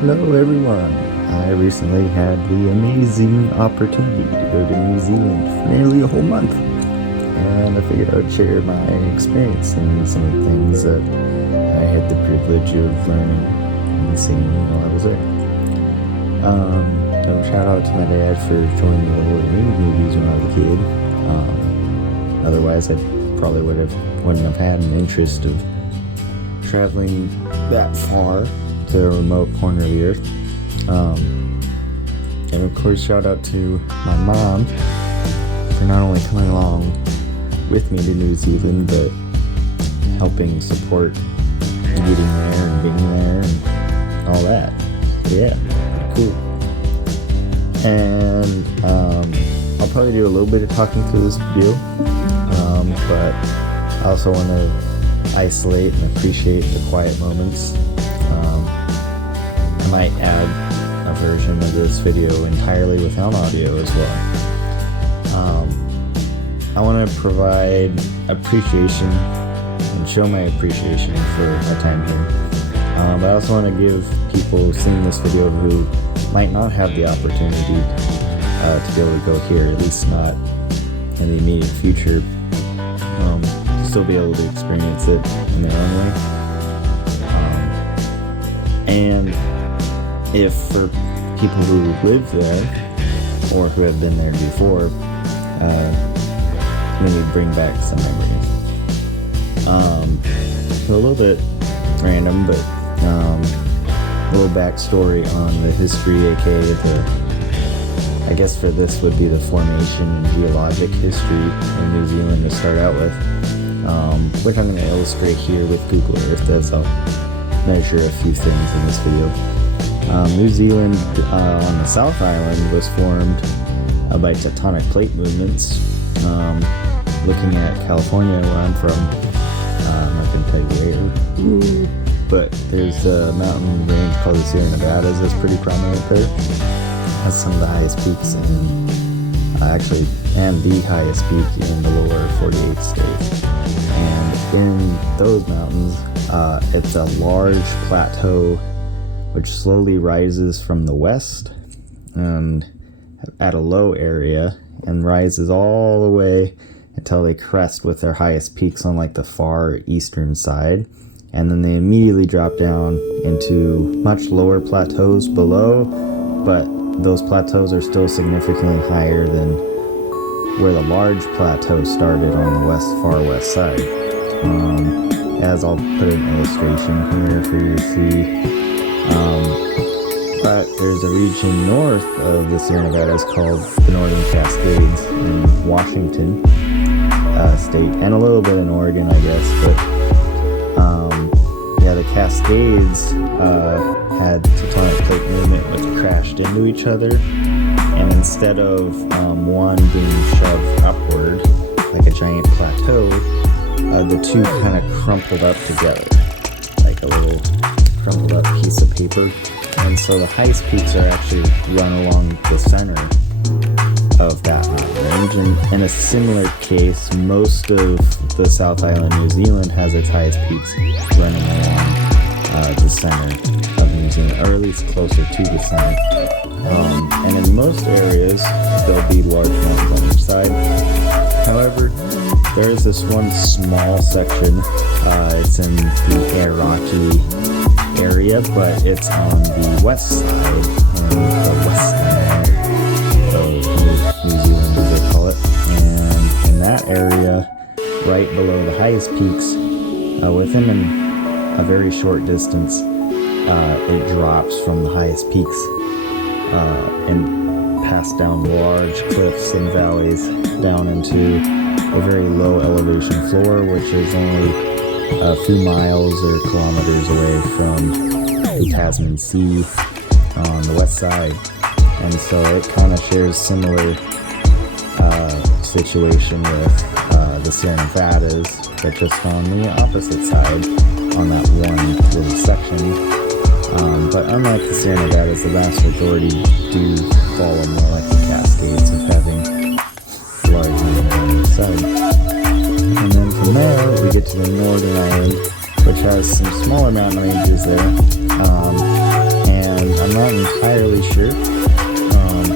Hello everyone! I recently had the amazing opportunity to go to New Zealand for nearly a whole month, and I figured I would share my experience and some of the things that I had the privilege of learning and seeing while I was there. So shout out to my dad for showing me the Lord of the Rings movies when I was a kid. Otherwise I probably wouldn't have had an interest of traveling that far to a remote corner of the earth. And of course, shout out to my mom for not only coming along with me to New Zealand, but helping support getting there and being there and all that. Yeah, cool. And I'll probably do a little bit of talking through this video, but I also want to isolate and appreciate the quiet moments. I might add a version of this video entirely without audio as well. I want to provide appreciation and show my appreciation for my time here. But I also want to give people seeing this video who might not have the opportunity to be able to go here, at least not in the immediate future, to still be able to experience it in their own way. And if for people who live there or who have been there before, maybe bring back some memories. So a little bit random, but a little backstory on the history, aka I guess for this would be the formation and geologic history in New Zealand to start out with, which I'm going to illustrate here with Google Earth as I'll measure a few things in this video. New Zealand on the South Island was formed by tectonic plate movements. Looking at California, where I'm from, I'm not going to tell you where, but there's a mountain range called the Sierra Nevadas that's pretty prominent there. Has some of the highest peaks and the highest peak in the lower 48 states. And in those mountains, it's a large plateau which slowly rises from the west and at a low area and rises all the way until they crest with their highest peaks on like the far eastern side, and then they immediately drop down into much lower plateaus below, but those plateaus are still significantly higher than where the large plateau started on the far west side. As I'll put an illustration here for you to see. But there's a region north of the Sierra Nevadas called the Northern Cascades in Washington state, and a little bit in Oregon, I guess. But the Cascades had tectonic plate movement which crashed into each other, and instead of one being shoved upward like a giant plateau, the two kind of crumpled up together like a little crumpled up piece of paper. And so the highest peaks are actually run along the center of that mountain range. And in a similar case, most of the South Island, New Zealand, has its highest peaks running along the center of New Zealand, or at least closer to the center. And in most areas, there'll be large mountains on each side. However, there is this one small section. It's in the Aoraki area, but it's on the west side, the westland of New Zealand, as they call it. And in that area, right below the highest peaks, within a very short distance, it drops from the highest peaks and pass down large cliffs and valleys down into a very low elevation floor, which is only a few miles or kilometers away from the Tasman Sea on the west side. And so it kind of shares similar situation with the Sierra Nevadas, but just on the opposite side on that one little section. But unlike the Sierra Nevadas, the vast majority do follow more like the Cascades of having large mountains on each side. And then from there, we get to the northern island, which has some smaller mountain ranges there, and I'm not entirely sure,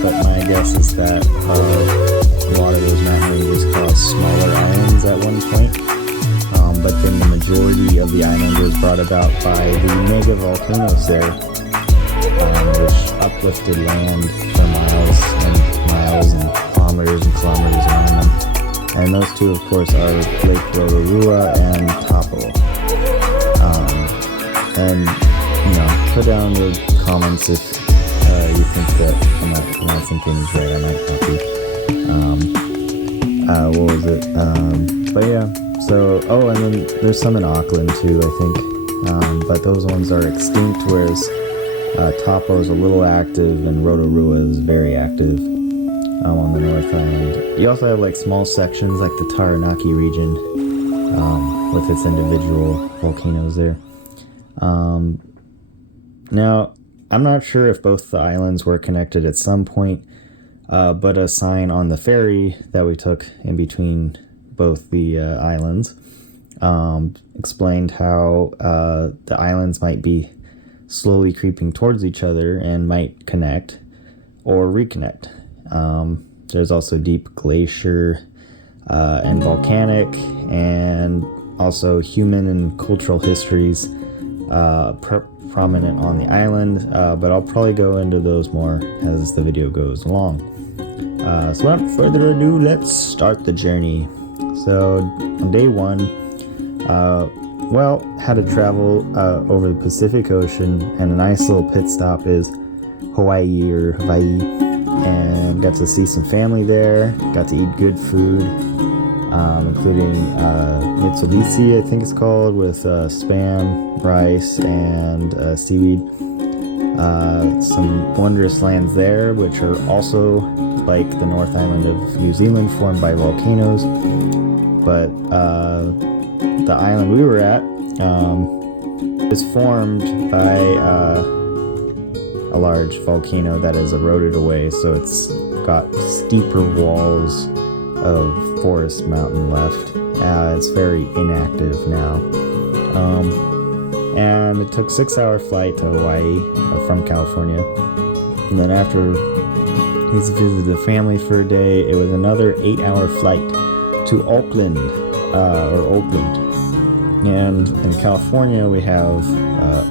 but my guess is that a lot of those mountain ranges caused smaller islands at one point. But then the majority of the island was brought about by the mega volcanoes there, which uplifted land for miles and miles and kilometers around them. And those two, of course, are Lake Rotorua and Taupo. And put down your comments if you think that my thinking is right. I might not be. What was it? But yeah. So, and then there's some in Auckland too, I think. But those ones are extinct, whereas Taupo is a little active and Rotorua is very active on the North Island. You also have like small sections like the Taranaki region with its individual volcanoes there. Now, I'm not sure if both the islands were connected at some point, but a sign on the ferry that we took in between both the islands explained how the islands might be slowly creeping towards each other and might connect or reconnect. There's also deep glacier and volcanic and also human and cultural histories prominent on the island, but I'll probably go into those more as the video goes along. So without further ado, let's start the journey. So on day one, had to travel over the Pacific Ocean, and a nice little pit stop is Hawaii, and got to see some family there, got to eat good food, including mitsubishi, I think it's called, with spam, rice, and seaweed. Some wondrous lands there, which are also like the North Island of New Zealand, formed by volcanoes. But the island we were at is formed by a large volcano that has eroded away, so it's got steeper walls of forest mountain left. It's very inactive now. And it took 6-hour flight to Hawaii from California. And then after we visited the family for a day, it was another 8-hour flight to Oakland. And in California we have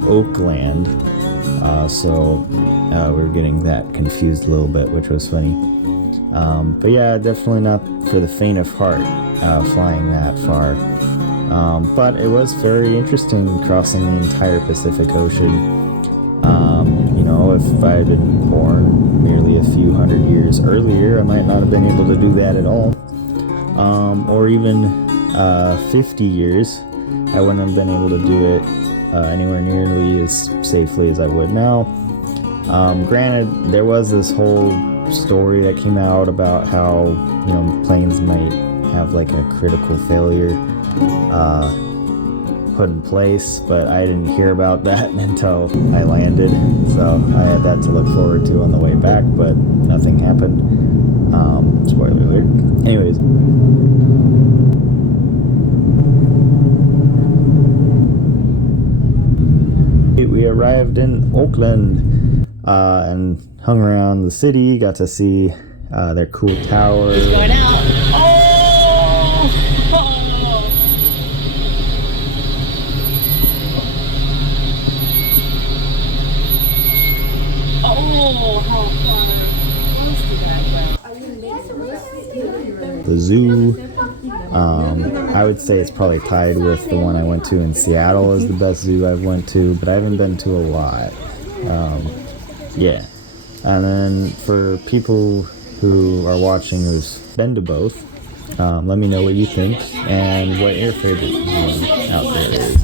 Oakland, so we were getting that confused a little bit, which was funny. But yeah, definitely not for the faint of heart, flying that far. But it was very interesting crossing the entire Pacific Ocean. If I had been born merely a few hundred years earlier, I might not have been able to do that at all. Or even 50 years, I wouldn't have been able to do it anywhere nearly as safely as I would now. Granted, there was this whole story that came out about how planes might have like a critical failure put in place, but I didn't hear about that until I landed, so I had that to look forward to on the way back, but nothing happened. Spoiler alert. Anyways, we arrived in Oakland and hung around the city, got to see their cool towers. It's going out. Oh! The zoo, I would say it's probably tied with the one I went to in Seattle as the best zoo I've went to, but I haven't been to a lot. Yeah. And then for people who are watching who's been to both, let me know what you think and what your favorite zoo out there is.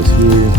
is here.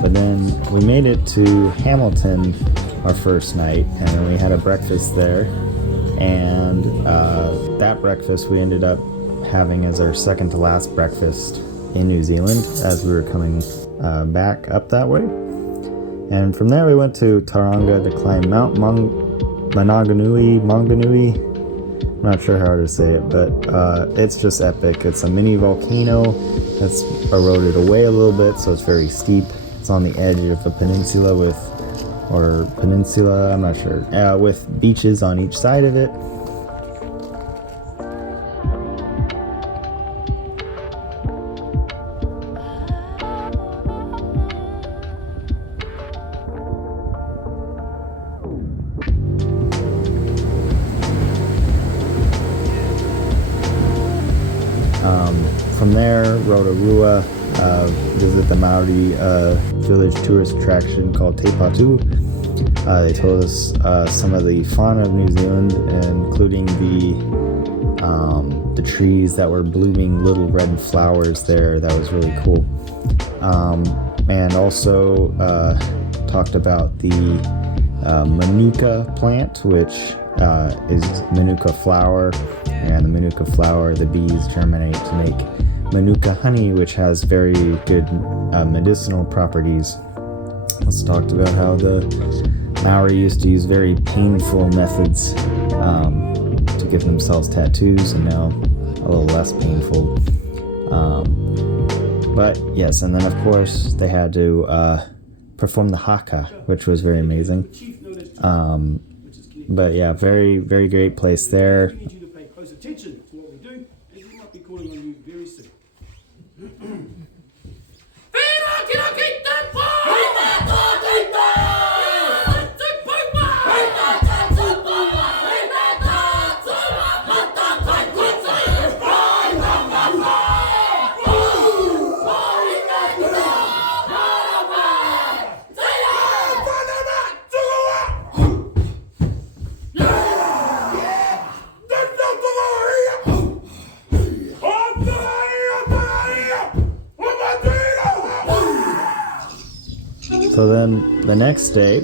But then we made it to Hamilton our first night, and then we had a breakfast there. And that breakfast we ended up having as our second to last breakfast in New Zealand as we were coming back up that way. And from there we went to Tauranga to climb Mount Maunganui. I'm not sure how to say it, but it's just epic. It's a mini volcano that's eroded away a little bit, so it's very steep. It's on the edge of a peninsula I'm not sure, with beaches on each side of it. From there, Rotorua, visit the Maori village tourist attraction called Pa Tu. They told us some of the fauna of New Zealand, including the trees that were blooming little red flowers there. That was really cool. And also talked about the Manuka plant, which is Manuka flower. And the Manuka flower, the bees germinate to make Manuka honey, which has very good medicinal properties. Also talked about how the Maori used to use very painful methods to give themselves tattoos, and now a little less painful. But yes, and then of course they had to perform the haka, which was very amazing. But yeah, very, very great place there. Attention to what we do, as we might be calling on you very soon. So then the next day,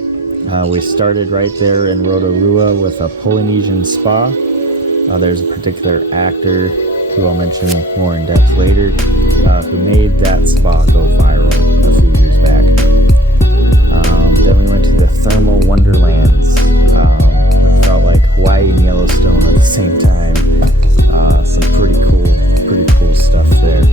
we started right there in Rotorua with a Polynesian spa. There's a particular actor who I'll mention more in depth later, who made that spa go viral a few years back. Then we went to the Thermal Wonderlands. It felt like Hawaii and Yellowstone at the same time. Some pretty cool stuff there.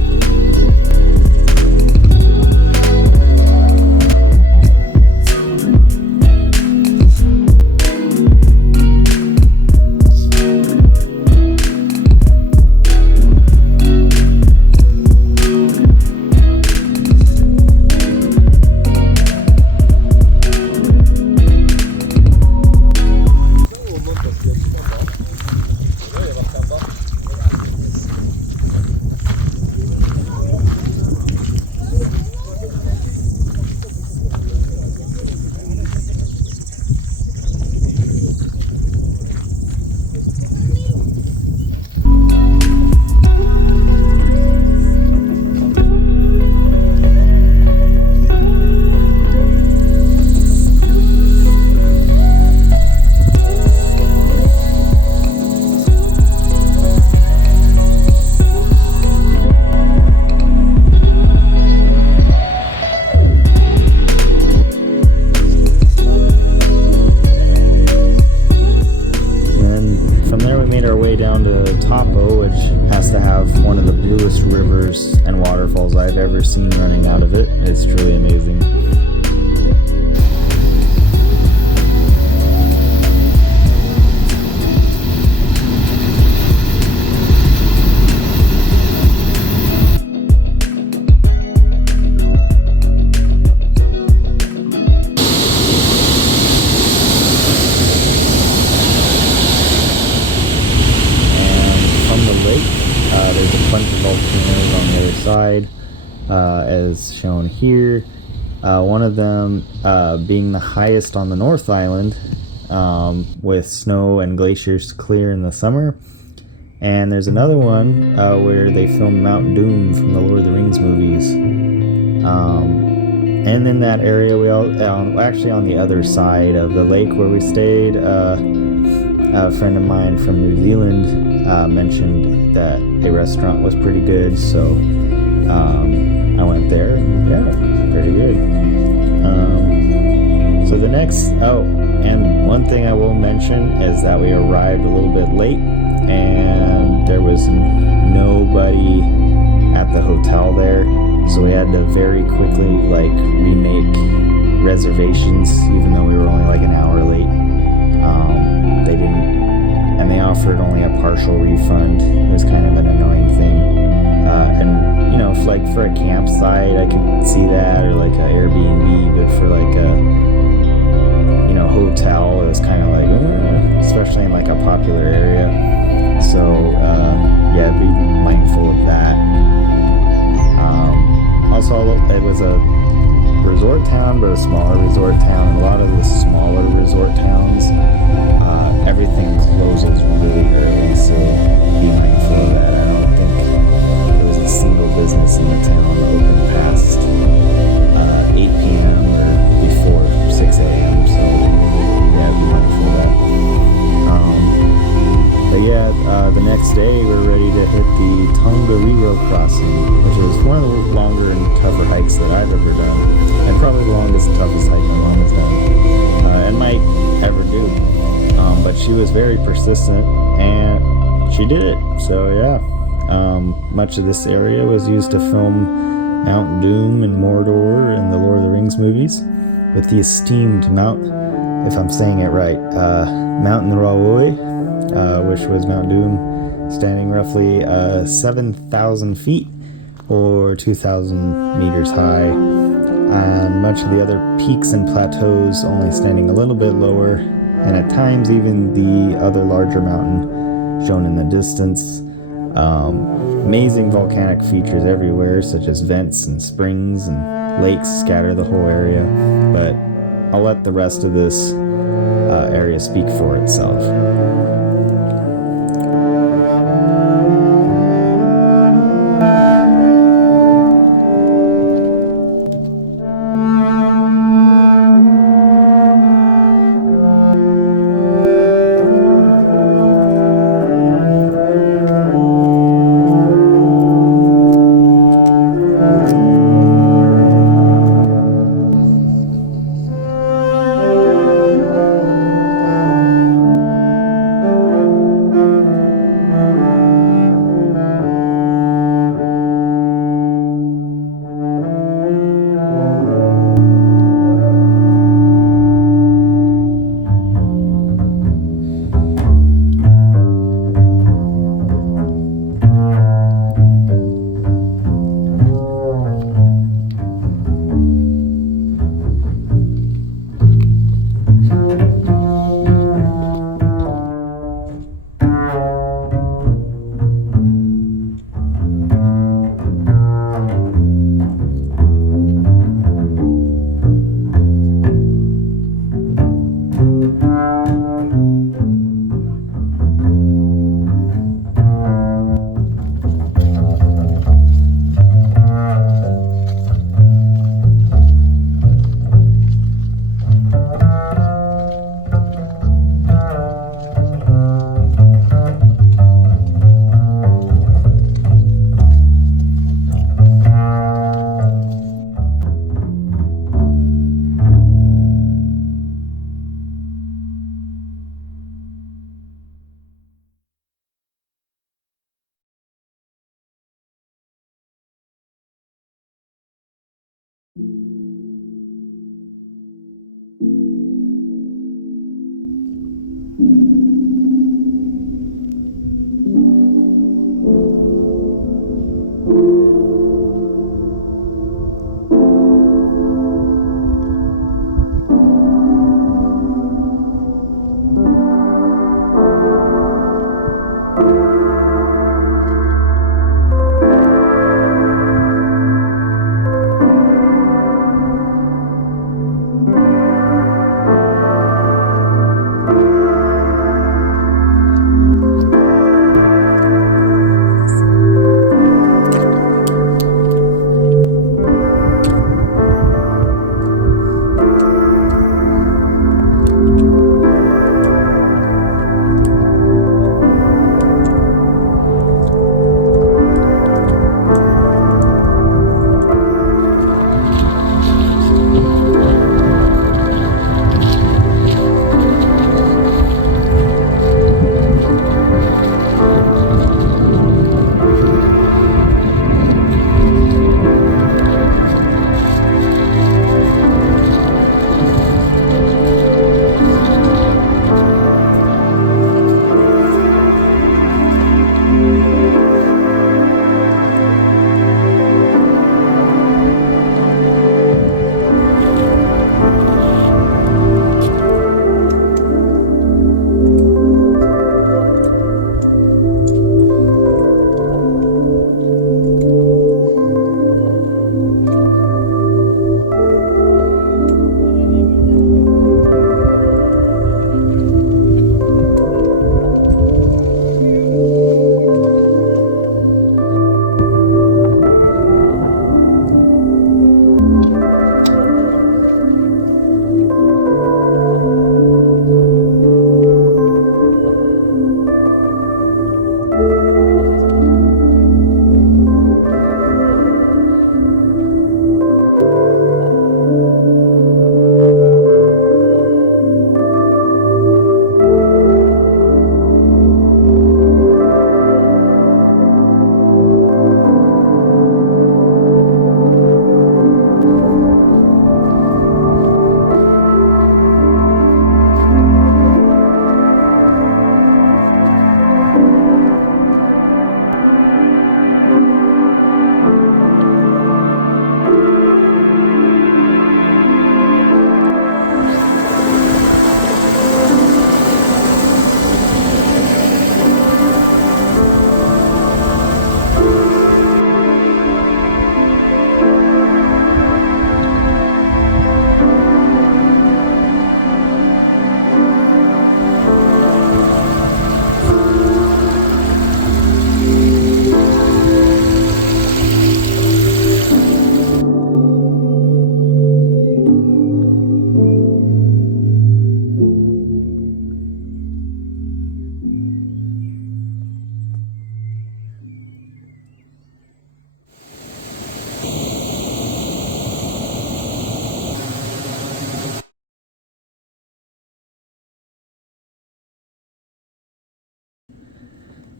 way down to Topo, which has to have one of the bluest rivers and waterfalls I've ever seen running out of it. It's truly amazing. There's a bunch of volcanoes on the other side, as shown here. One of them being the highest on the North Island, with snow and glaciers clear in the summer. And there's another one where they filmed Mount Doom from the Lord of the Rings movies. And in that area, we all actually on the other side of the lake where we stayed, a friend of mine from New Zealand mentioned that a restaurant was pretty good, so I went there. Yeah, pretty good. So the next, and one thing I will mention is that we arrived a little bit late, and there was nobody at the hotel there, so we had to very quickly remake reservations, even though we were only an hour late. They didn't, and they offered only a partial refund. It was kind of an annoying thing. And if, for a campsite, I could see that, or an Airbnb, but for a hotel, it was kind of especially in a popular area. So yeah, be mindful of that. Also, it was a resort town, but a smaller resort town, and a lot of the smaller resort towns, everything closes really early, so be mindful of that. I don't think there was a single business in the town open past 8 p.m. or before 6 a.m., so yeah, be mindful of that. But yeah, the next day we're ready to hit the Tongariro crossing, which is one of the longer and tougher hikes that I've ever done, and probably the longest and toughest hike my mom has done, and might ever do. But she was very persistent, and she did it. So yeah, much of this area was used to film Mount Doom and Mordor in the Lord of the Rings movies, with the esteemed Mount, if I'm saying it right, Mount Nrawoi, which was Mount Doom, standing roughly 7,000 feet or 2,000 meters high, and much of the other peaks and plateaus only standing a little bit lower, and at times even the other larger mountain shown in the distance. Amazing volcanic features everywhere, such as vents and springs and lakes scatter the whole area, but I'll let the rest of this area speak for itself.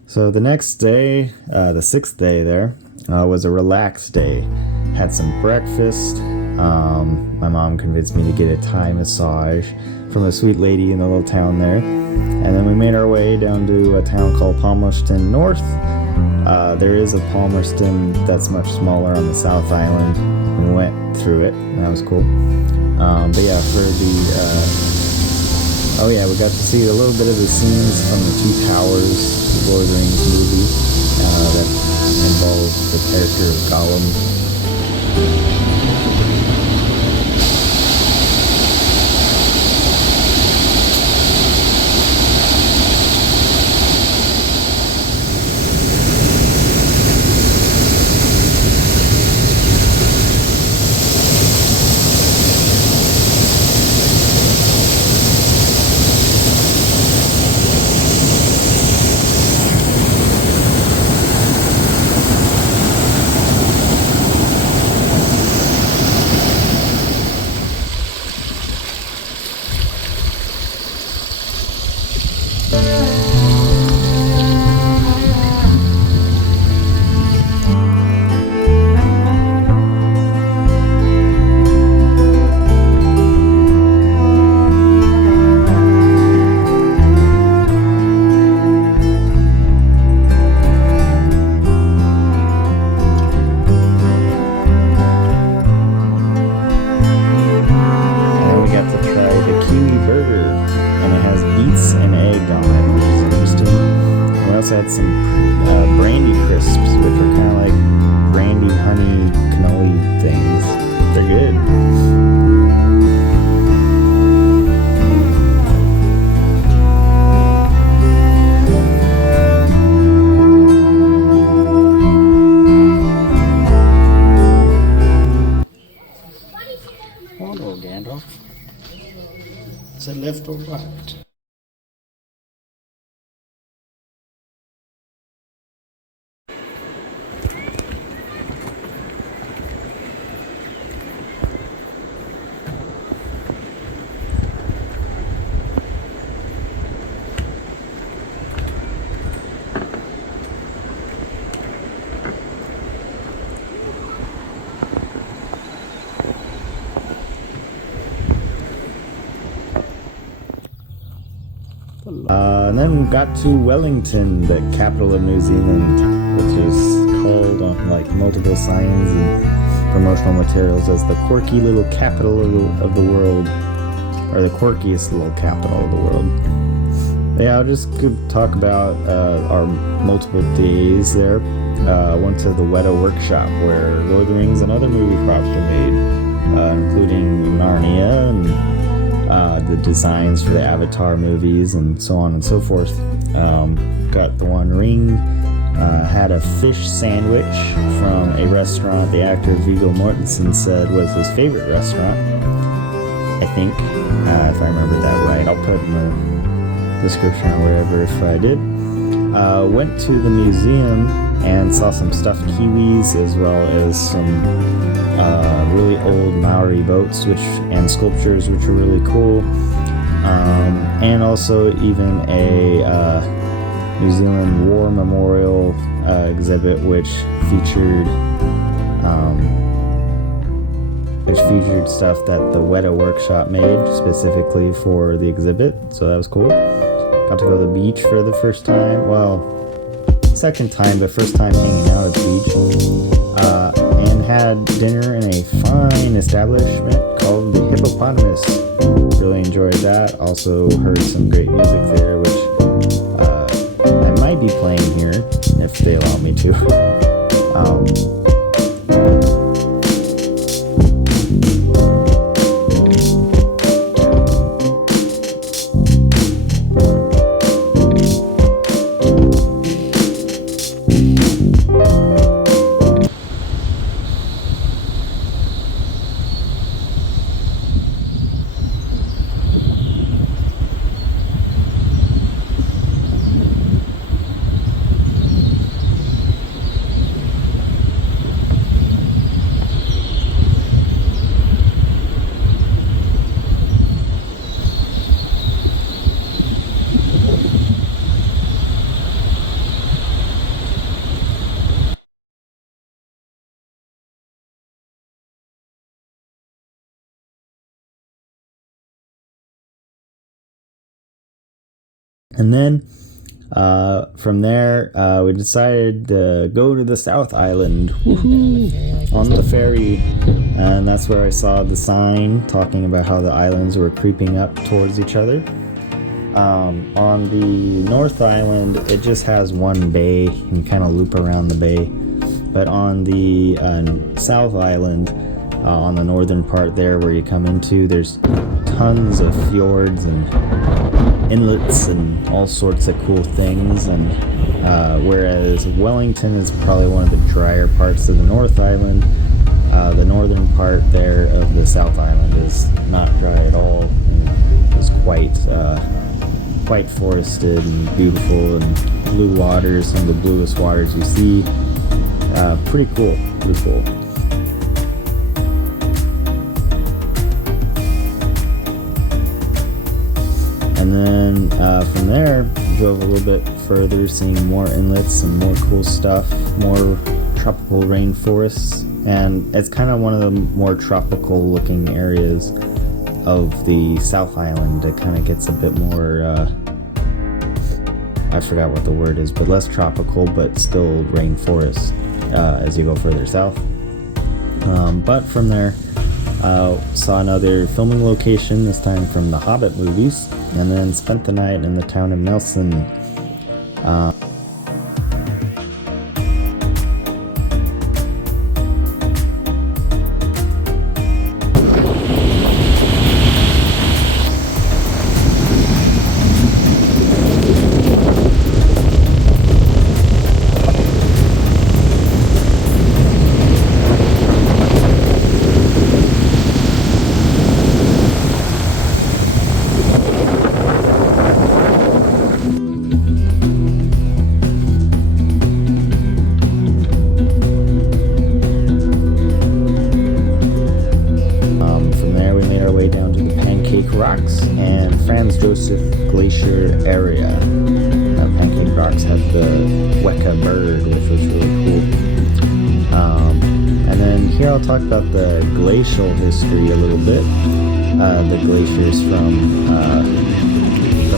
So the next day, the sixth day there, was a relaxed day. Had some breakfast. My mom convinced me to get a Thai massage from a sweet lady in the little town there. And then we made our way down to a town called Palmerston North. There is a Palmerston that's much smaller on the South Island. We went through it, and that was cool. But yeah, for the... oh yeah, we got to see a little bit of the scenes from the Two Towers, the Lord of the Rings movie, that involved the character of Gollum. some brandy crisps, which are kind of like brandy honey cannoli things. They're good. Oh no, Gandalf. Is it left or right? And then we got to Wellington, the capital of New Zealand, which is called on like multiple signs and promotional materials as the quirky little capital of the world, or the quirkiest little capital of the world. Yeah, I'll just talk about our multiple days there. Went to the Weta workshop where Lord of the Rings and other movie props were made, including Narnia and the designs for the Avatar movies and so on and so forth. Got the One Ring. Had a fish sandwich from a restaurant the actor Viggo Mortensen said was his favorite restaurant, I think, if I remember that right. I'll put in the description or wherever if I did. Went to the museum and saw some stuffed kiwis as well as some really old Maori boats and sculptures which are really cool, and also even a New Zealand War Memorial exhibit which featured stuff that the Weta workshop made specifically for the exhibit, so that was cool. Got to go to the beach for the first time, well, second time, but first time hanging out at the beach. And had dinner in a fine establishment called the Hippopotamus. Really enjoyed that. Also heard some great music there, which I might be playing here if they allow me to. And then from there, we decided to go to the South Island. Woohoo! On the ferry. And that's where I saw the sign talking about how the islands were creeping up towards each other. On the North Island, it just has one bay. You can kind of loop around the bay. But on the South Island, on the northern part there where you come into, there's tons of fjords and inlets and all sorts of cool things, and whereas Wellington is probably one of the drier parts of the North Island, the northern part there of the South Island is not dry at all, and is quite forested and beautiful, and blue waters, some of the bluest waters you see. Pretty cool. And then from there, drove a little bit further, seeing more inlets and more cool stuff, more tropical rainforests, and it's kind of one of the more tropical looking areas of the South Island. It kind of gets a bit more, I forgot what the word is, but less tropical, but still rainforest as you go further south. But from there, saw another filming location, this time from the Hobbit movies, and then spent the night in the town of Nelson. Joseph Glacier area. Pancake Rocks had the Weka bird, which was really cool. And then here I'll talk about the glacial history a little bit. The glaciers from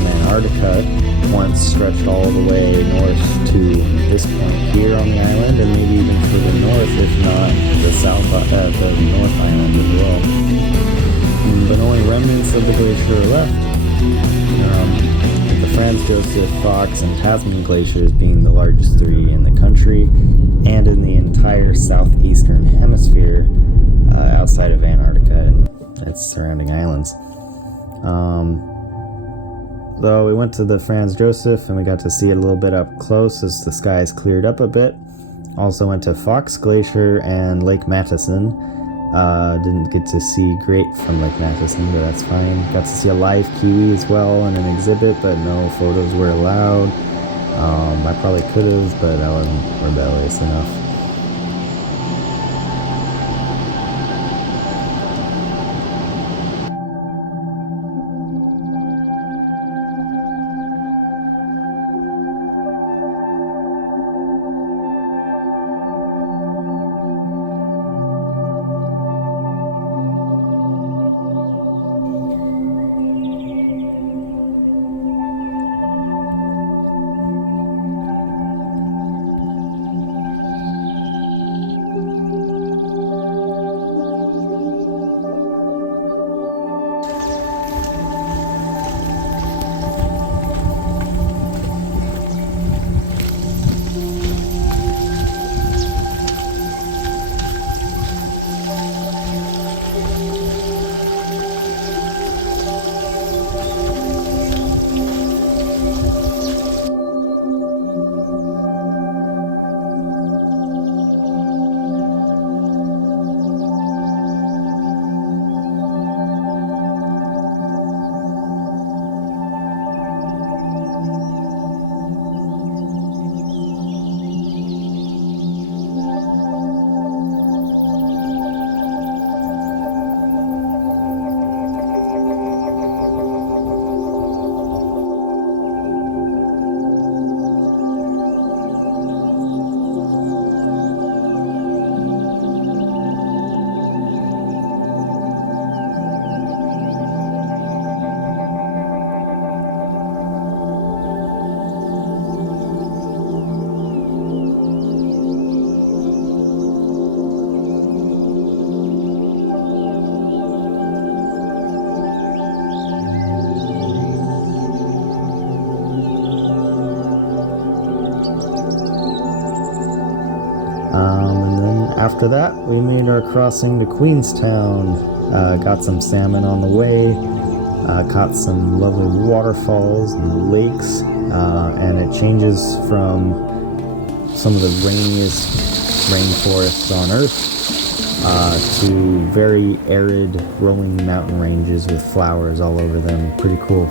Antarctica once stretched all the way north to this point here on the island, and maybe even further north, if not the North Island as well. But only remnants of the glacier are left. The Franz Josef, Fox, and Tasman glaciers being the largest three in the country and in the entire southeastern hemisphere, outside of Antarctica and its surrounding islands. So we went to the Franz Josef and we got to see it a little bit up close as the skies cleared up a bit. Also went to Fox Glacier and Lake Matheson. Didn't get to see great from Lake Matheson, but that's fine. Got to see a live kiwi as well in an exhibit, but no photos were allowed. I probably could have, but I wasn't rebellious enough. And then after that, we made our crossing to Queenstown. Got some salmon on the way, caught some lovely waterfalls and lakes, and it changes from some of the rainiest rainforests on Earth to very arid rolling mountain ranges with flowers all over them. Pretty cool.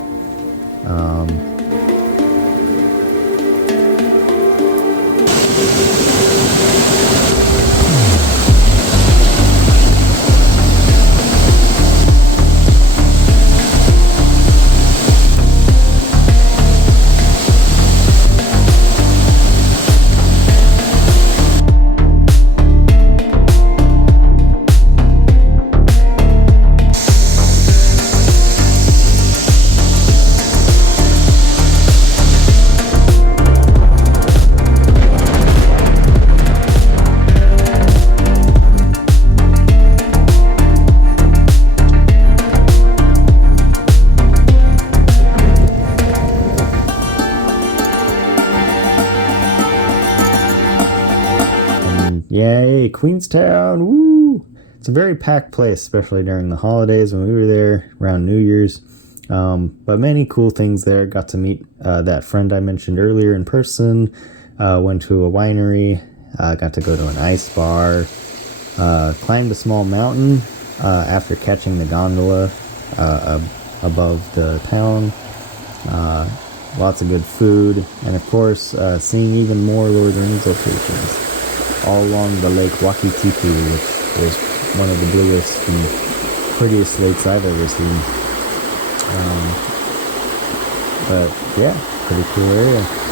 Yay, Queenstown, woo! It's a very packed place, especially during the holidays when we were there around New Year's. But many cool things there. Got to meet that friend I mentioned earlier in person. Went to a winery. Got to go to an ice bar. Climbed a small mountain after catching the gondola above the town. Lots of good food. And of course, seeing even more Lord of the Rings locations all along the Lake Wakitipu, which is one of the bluest and prettiest lakes I've ever seen. But yeah, pretty cool area.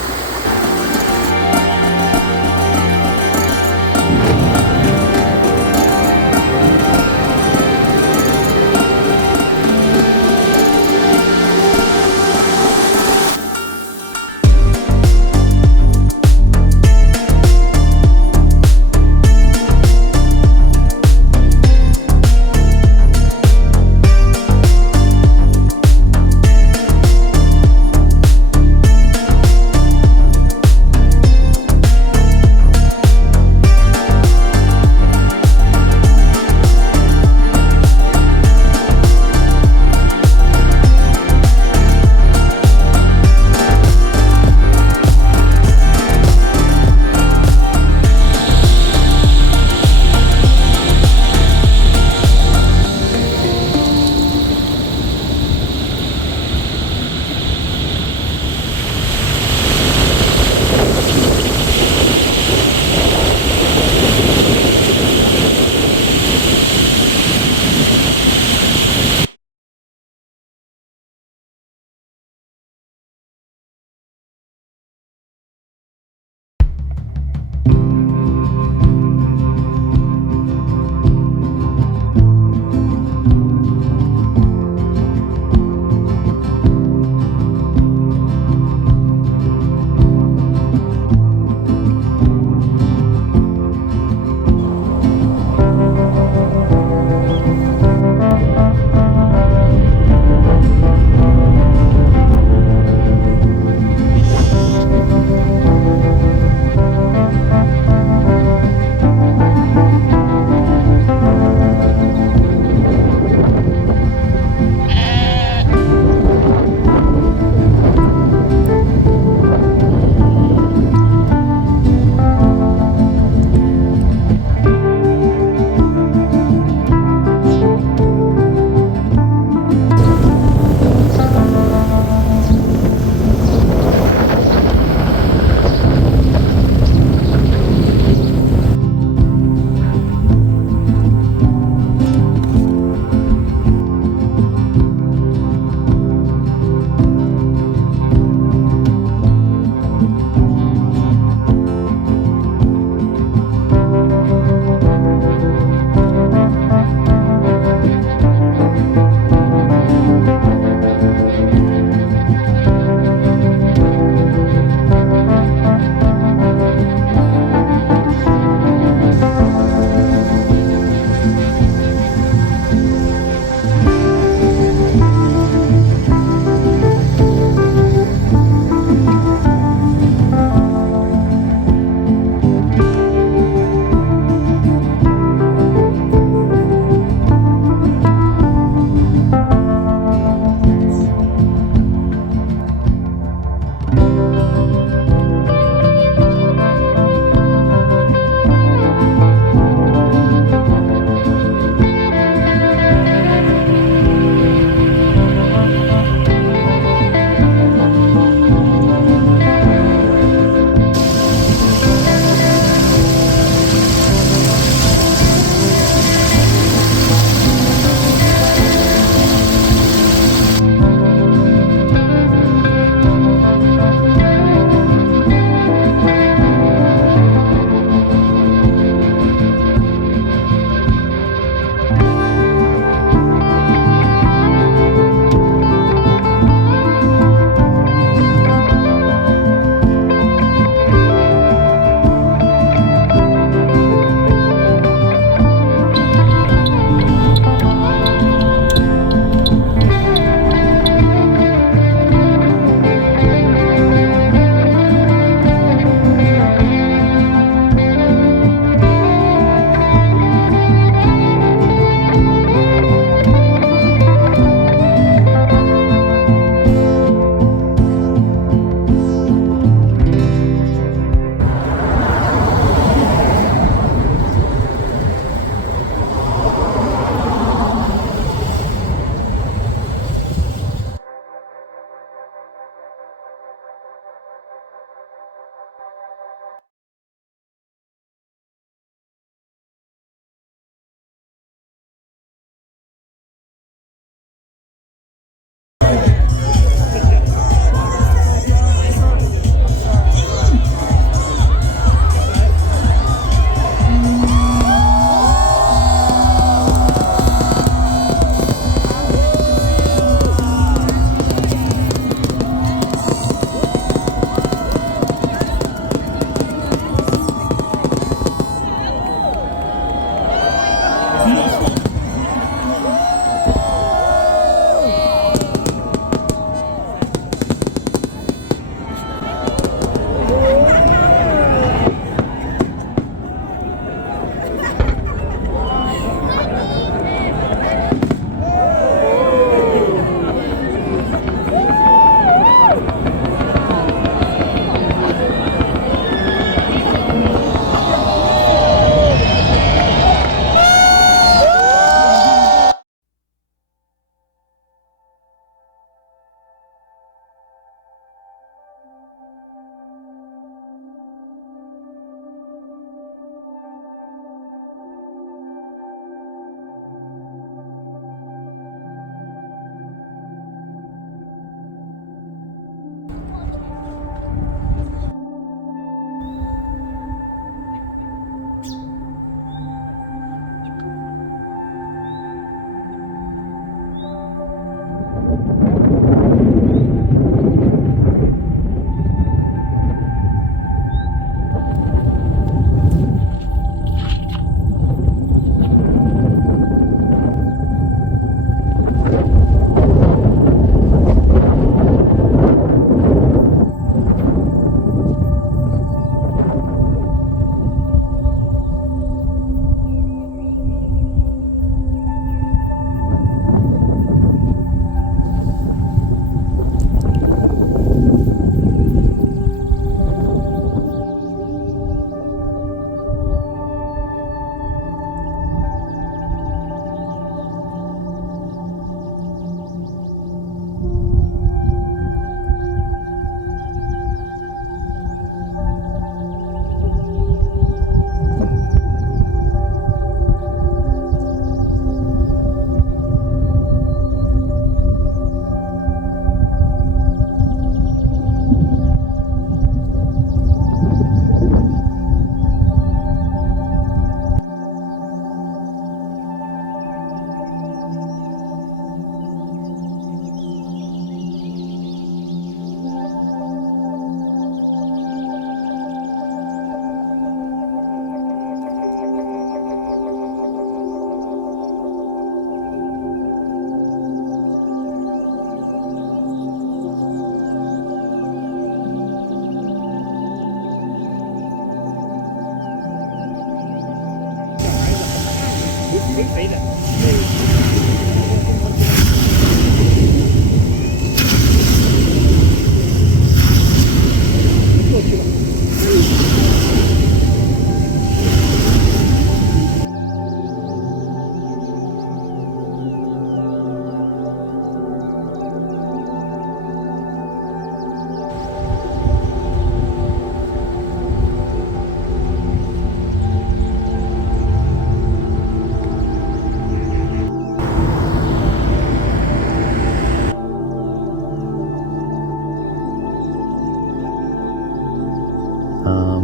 feed it.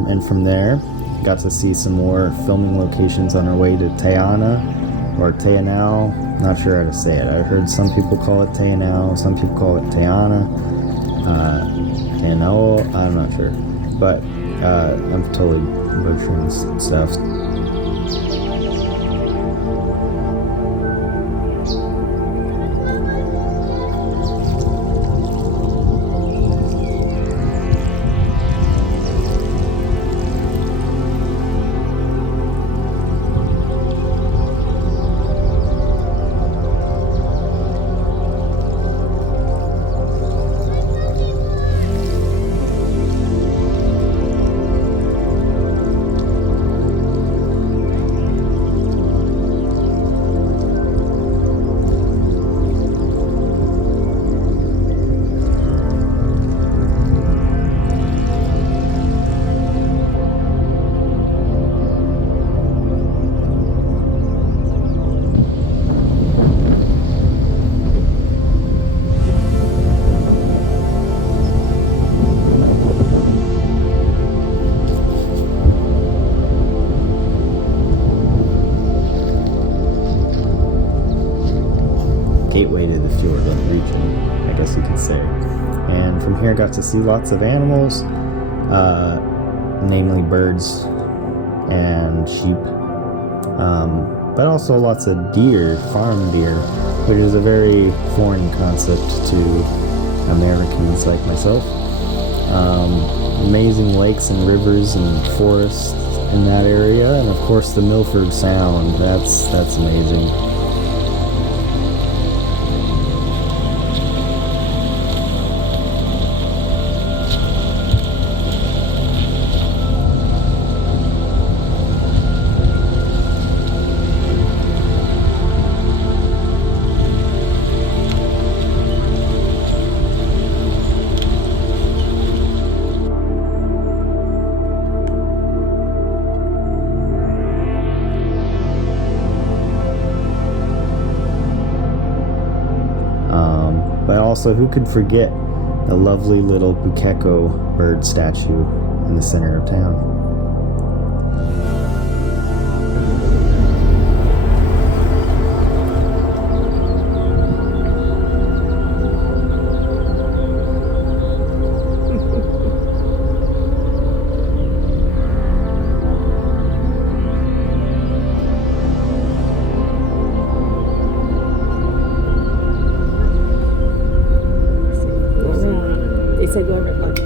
And from there, got to see some more filming locations on our way to Teana, or Teanau. Not sure how to say it. I heard some people call it Teanau, some people call it Teana. Teanau, I'm not sure. But I'm totally butchering stuff. Gateway to the Fjordland region, I guess you could say. And from here I got to see lots of animals, namely birds and sheep, but also lots of deer, farm deer, which is a very foreign concept to Americans like myself. Amazing lakes and rivers and forests in that area, and of course the Milford Sound. That's amazing. But also, who could forget the lovely little Bukeko bird statue in the center of town? They said go around.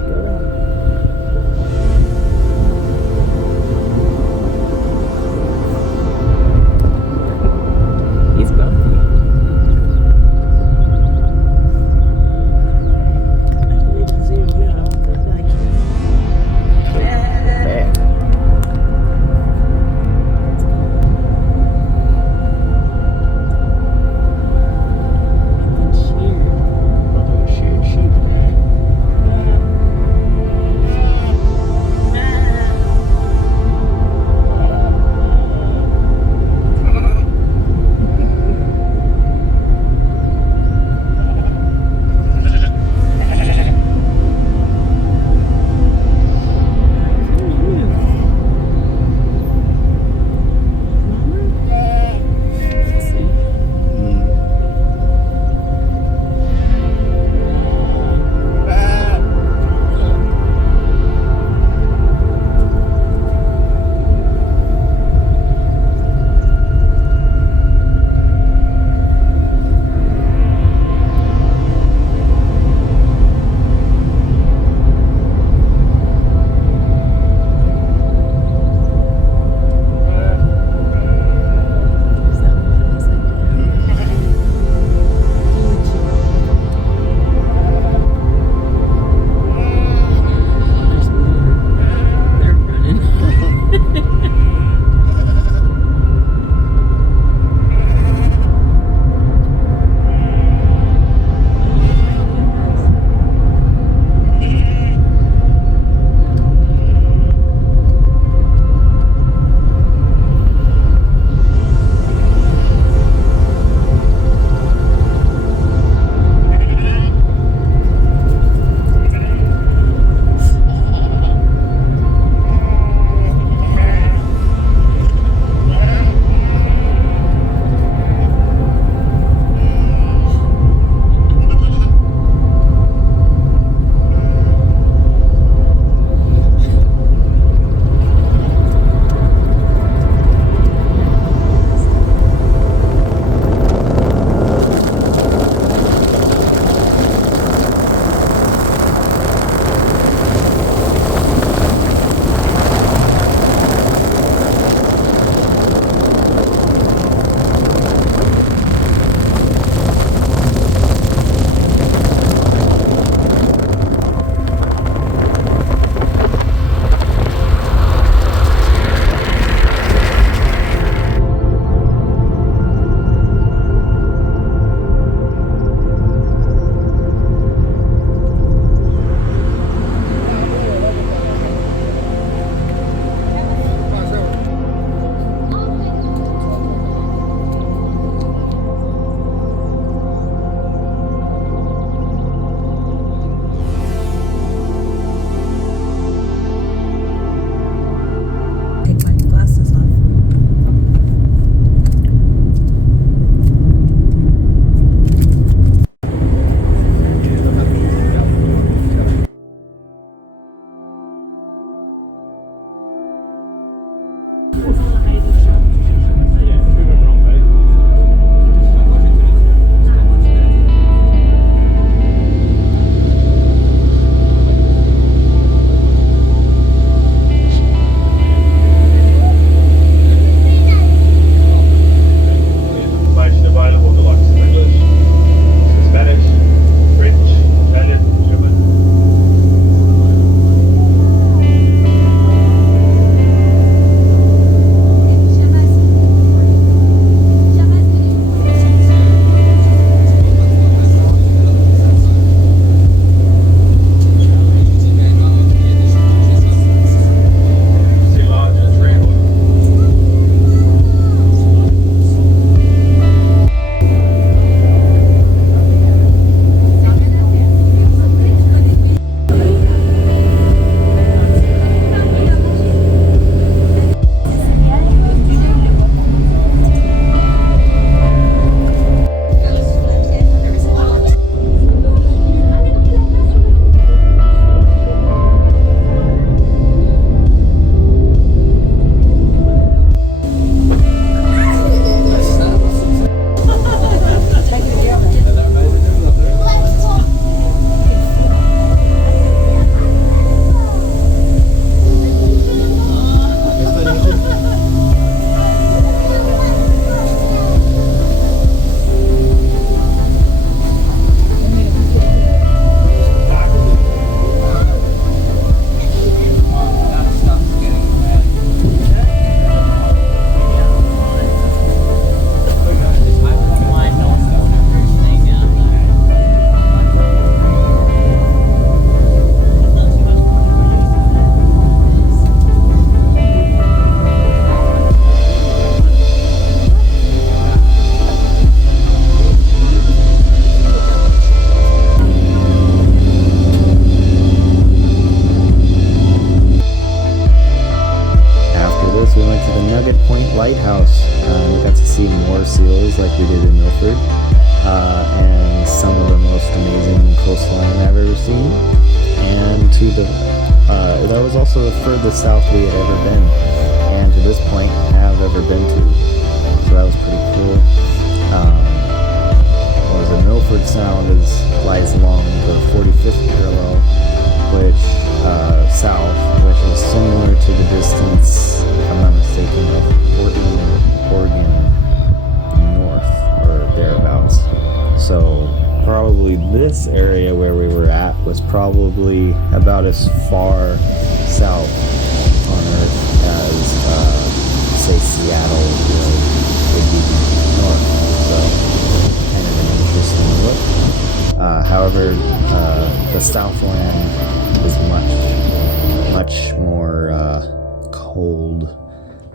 this, we went to the Nugget Point Lighthouse. We got to see more seals like we did in Milford, and some of the most amazing coastline I've ever seen. And to the that was also the furthest south we had ever been, and to this point have ever been to. So that was pretty cool. The Milford Sound lies along the 45th parallel, which south, which is similar to the distance, if I'm not mistaken, of Portland, Oregon north or thereabouts. So probably this area where we were at was probably about as far south on Earth as, say, Seattle would be north. So kind of an interesting look. However, the Southland is much more cold,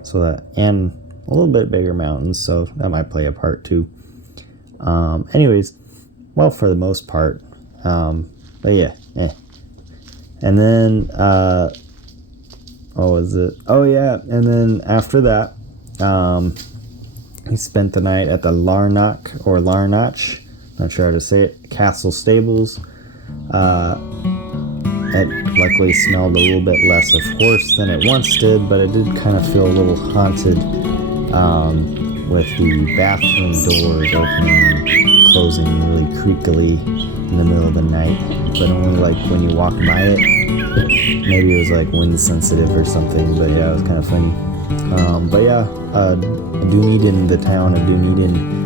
so that, and a little bit bigger mountains, so that might play a part too. Anyways, well, for the most part, but yeah, and then what was it? Oh yeah, and then after that, he spent the night at the Larnach, not sure how to say it, Castle Stables. It luckily smelled a little bit less of horse than it once did, but it did kind of feel a little haunted, with the bathroom doors opening and closing really creakily in the middle of the night, but only like when you walk by it. Maybe it was like wind sensitive or something, but yeah, it was kind of funny. But yeah, Dunedin, the town of Dunedin,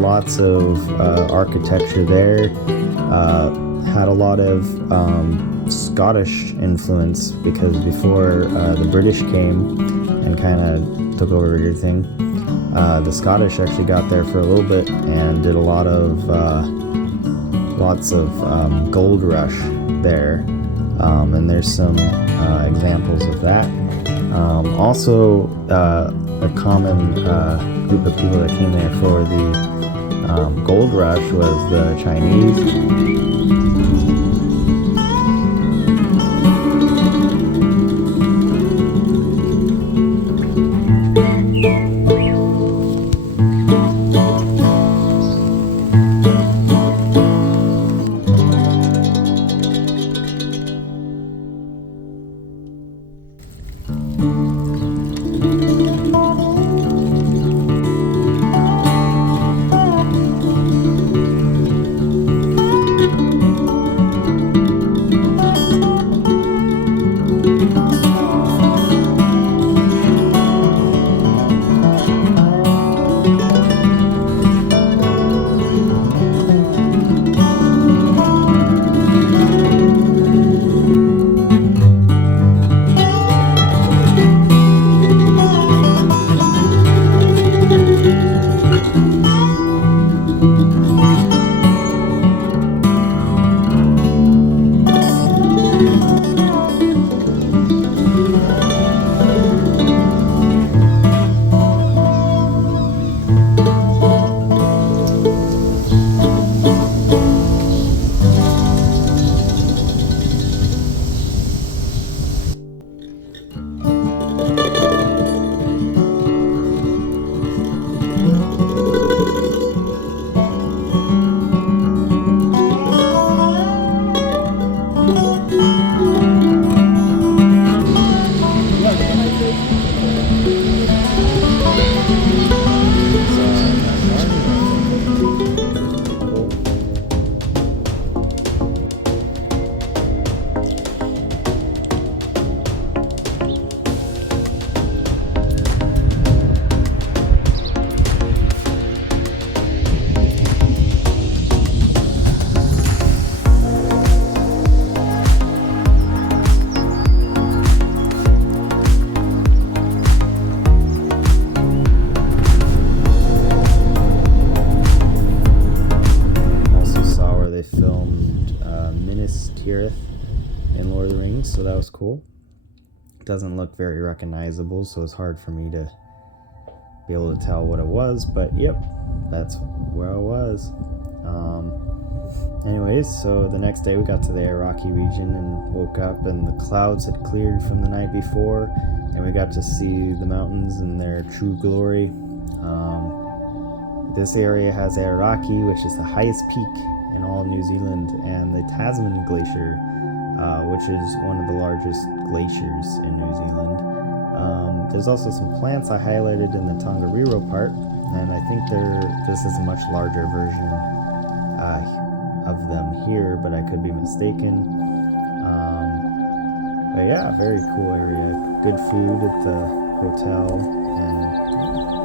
lots of architecture there. Had a lot of Scottish influence, because before the British came and kind of took over everything, the Scottish actually got there for a little bit and did a lot of lots of gold rush there, and there's some examples of that. Also, a common group of people that came there for the gold rush was the Chinese. In Lord of the Rings, so that was cool. It doesn't look very recognizable, so it's hard for me to be able to tell what it was, but yep, that's where I was. Anyways, so the next day we got to the Iraqi region and woke up, and the clouds had cleared from the night before, and we got to see the mountains in their true glory. This area has Aoraki, which is the highest peak in all of New Zealand, and the Tasman Glacier, which is one of the largest glaciers in New Zealand. There's also some plants I highlighted in the Tongariro part, and I think this is a much larger version of them here, but I could be mistaken. But yeah, very cool area. Good food at the hotel, and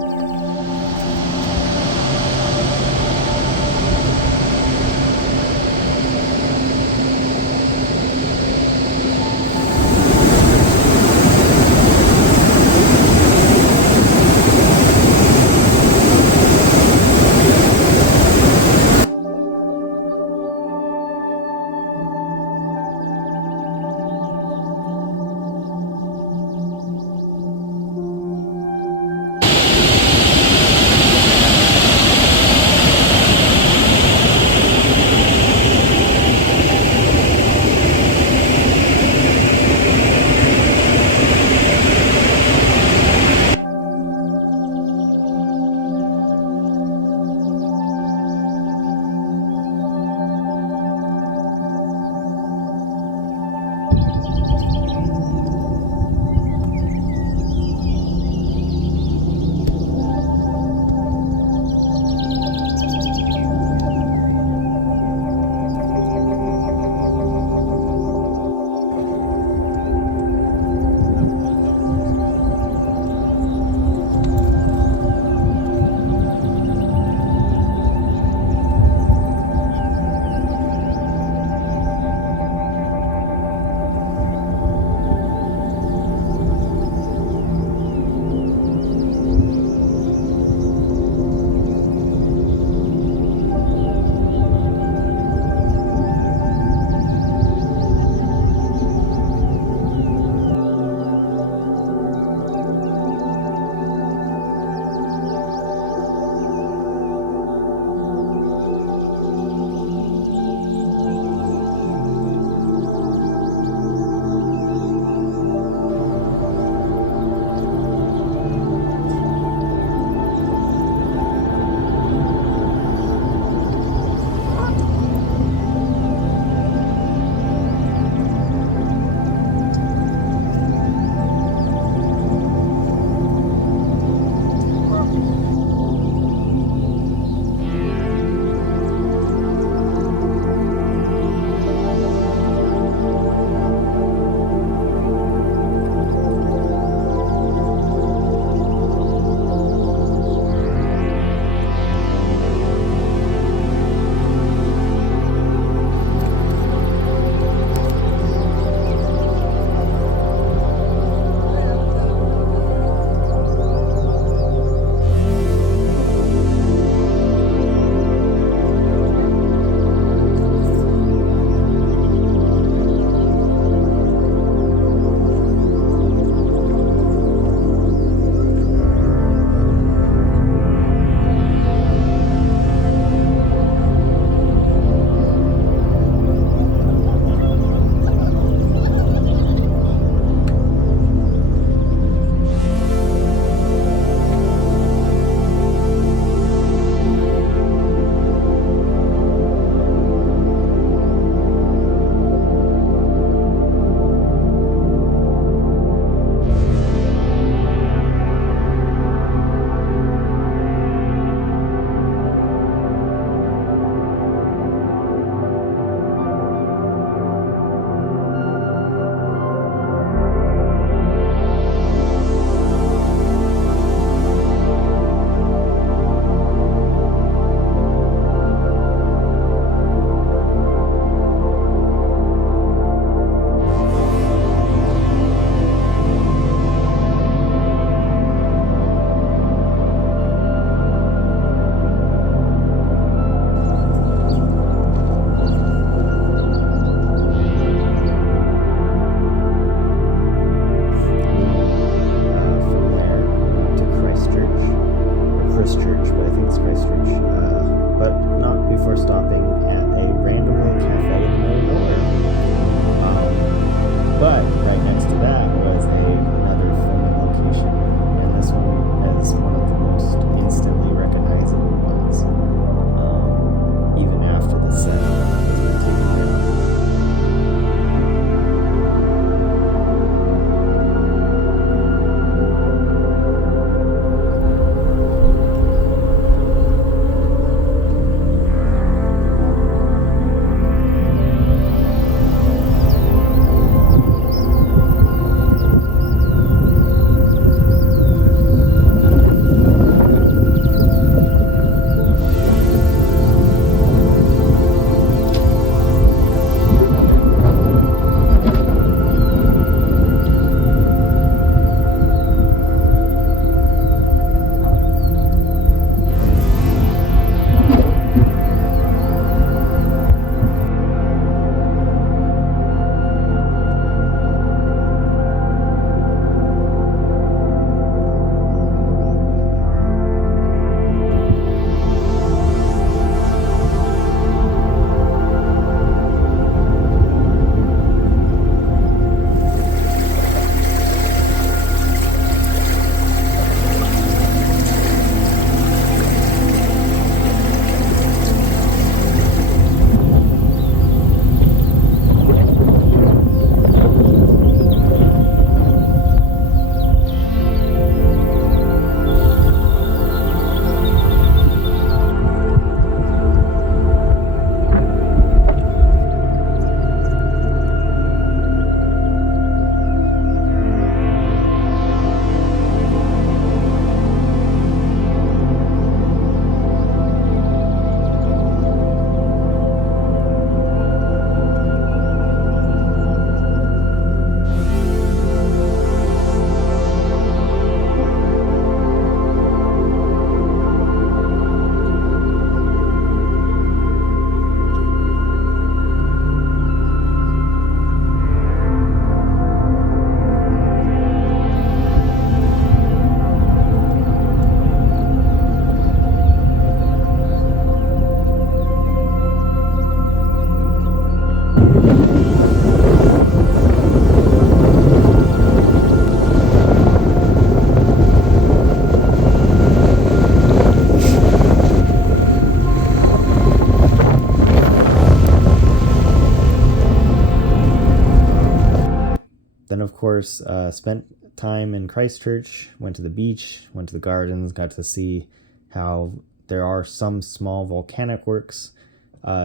course, spent time in Christchurch, went to the beach, went to the gardens, got to see how there are some small volcanic works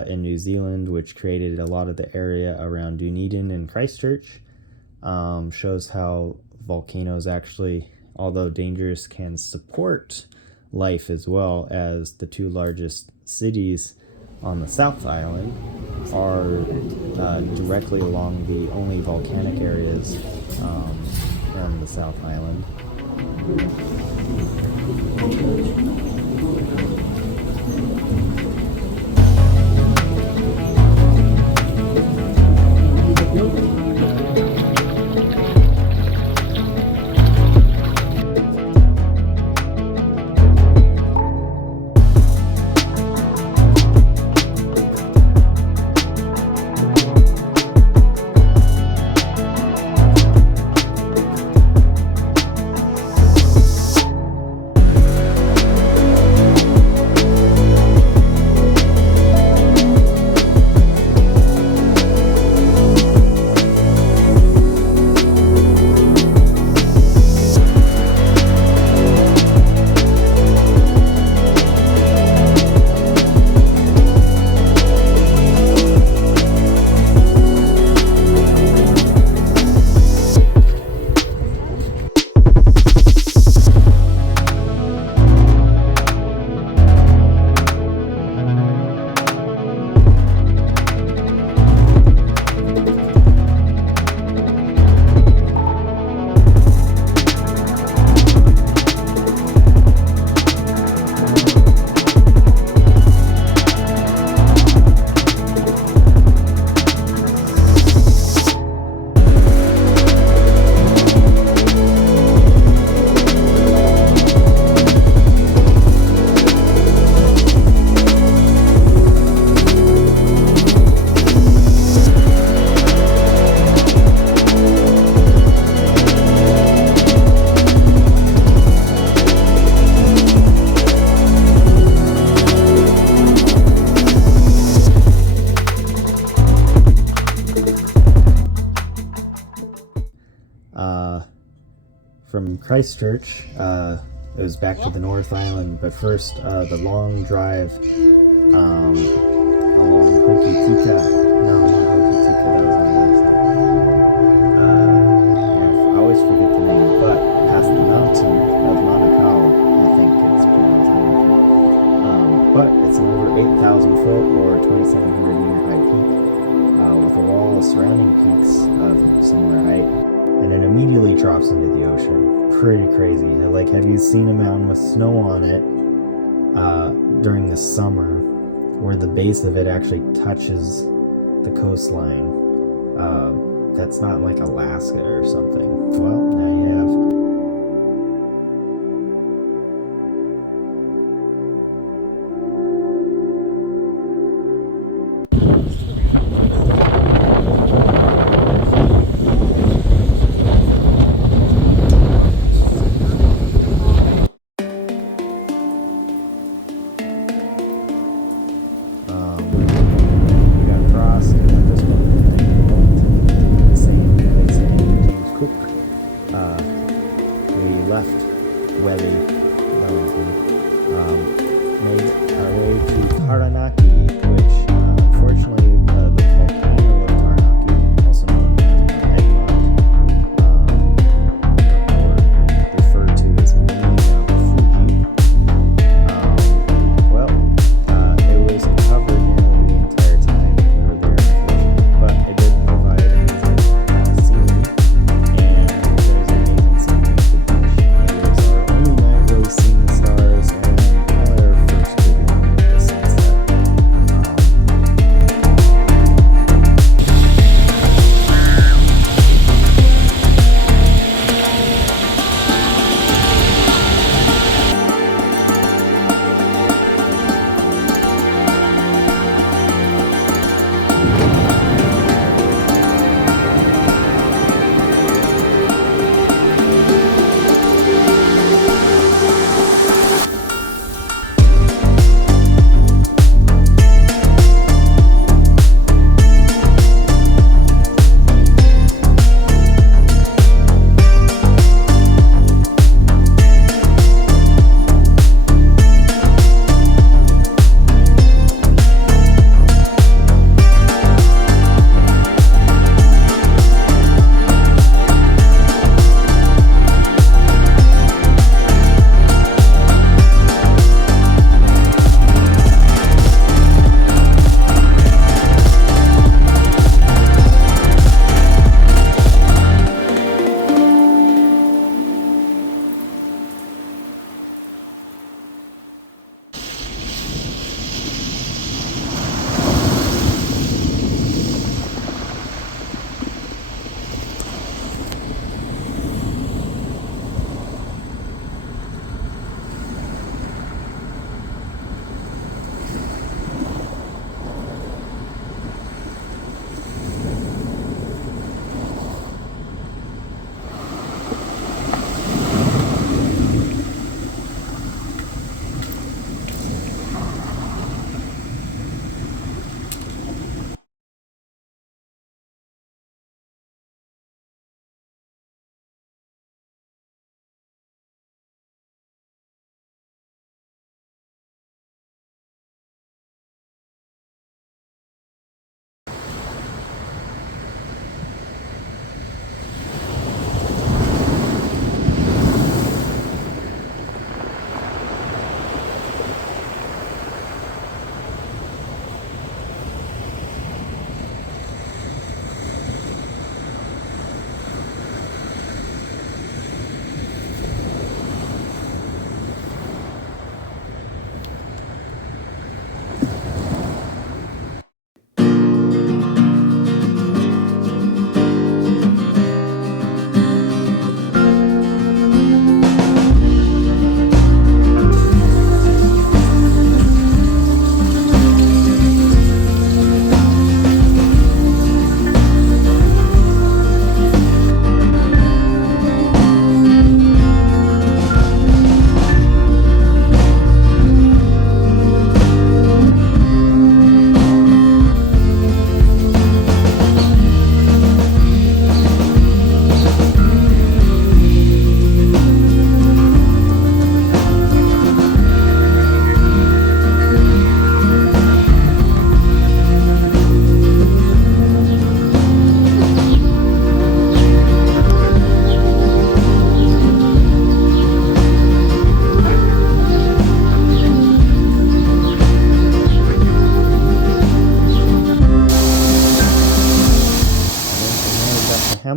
in New Zealand, which created a lot of the area around Dunedin and Christchurch. Shows how volcanoes actually, although dangerous, can support life as well, as the two largest cities on the South Island are directly along the only volcanic areas on the South Island. From Christchurch, it was back to the North Island, but first the long drive along Hokitika. No, not Hokitika, that was on the other side. Yeah, I always forget the name, but past the mountain of Manukau, I think it's pronounced. But it's an over 8,000 foot or 2,700 meter high peak with a wall of surrounding peaks of similar height. And it immediately drops into the ocean. Pretty crazy. Like, have you seen a mountain with snow on it during the summer, where the base of it actually touches the coastline? That's not like Alaska or something. Well, now you have.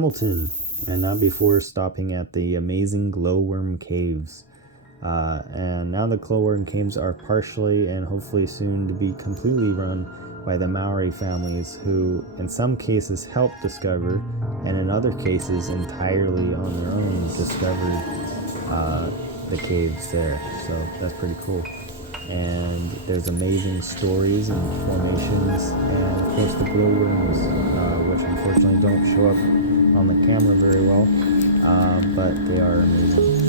Hamilton, and not before stopping at the amazing glowworm caves. And now the glowworm caves are partially and hopefully soon to be completely run by the Maori families, who in some cases helped discover, and in other cases entirely on their own discovered the caves there. So that's pretty cool. And there's amazing stories and formations, and of course the glowworms, which unfortunately don't show up on the camera very well, but they are amazing.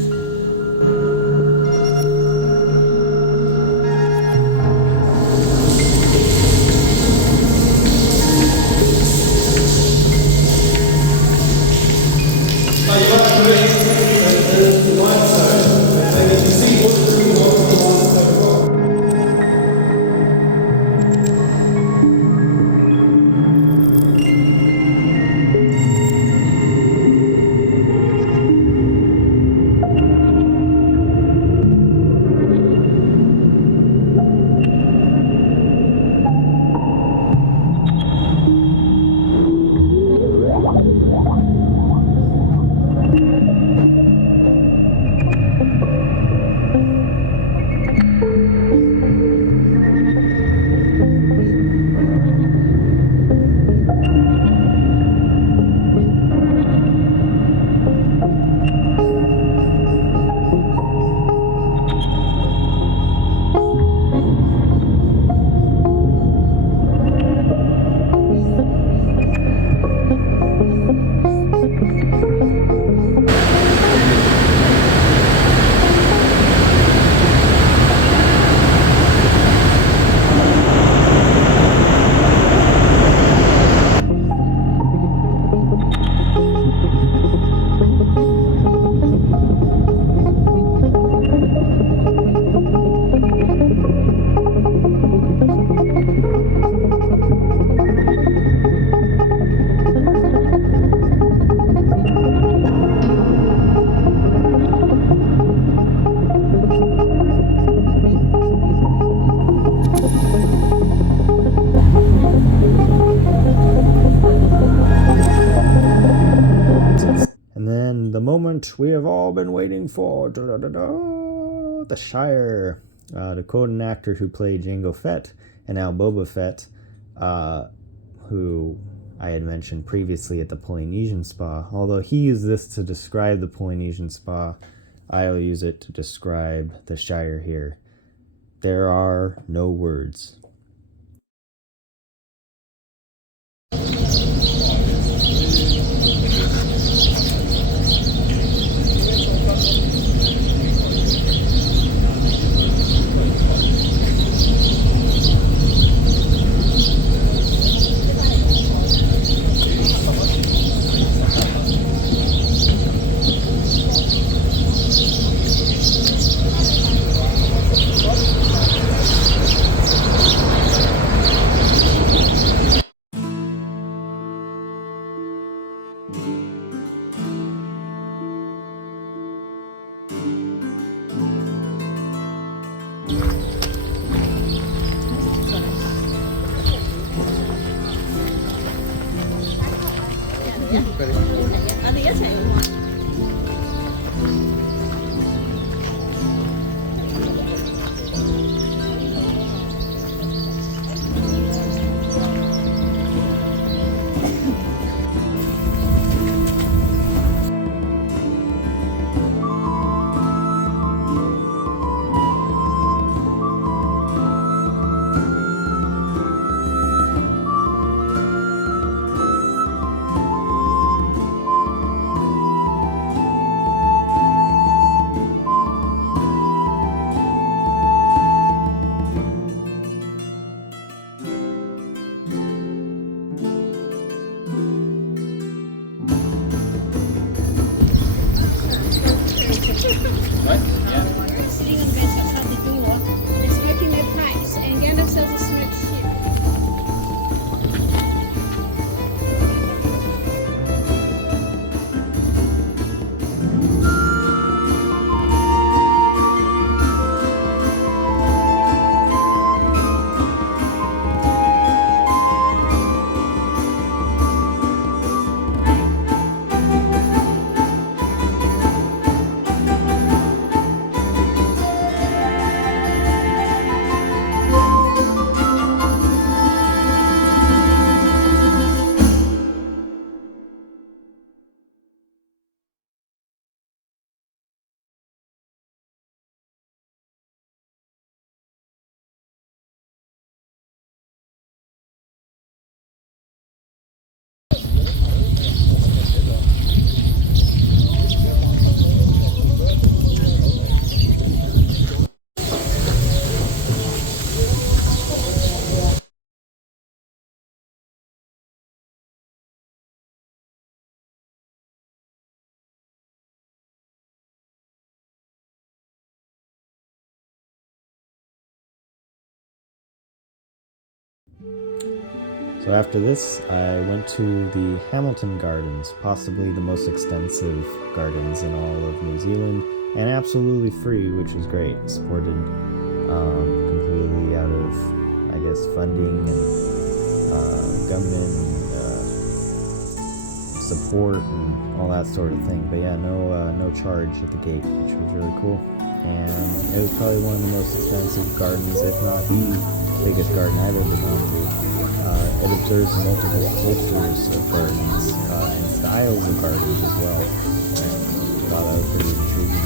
The moment we have all been waiting for, the Shire. To quote an actor who played Jango Fett and now Boba Fett, who I had mentioned previously at the Polynesian Spa. Although he used this to describe the Polynesian Spa, I'll use it to describe the Shire here. There are no words. So after this, I went to the Hamilton Gardens, possibly the most extensive gardens in all of New Zealand, and absolutely free, which was great. Supported completely out of, I guess, funding and government and support and all that sort of thing. But yeah, no charge at the gate, which was really cool. And it was probably one of the most expensive gardens, if not the biggest garden I've ever gone to. It observes multiple cultures of gardens and styles of gardens as well. And I thought that was pretty intriguing.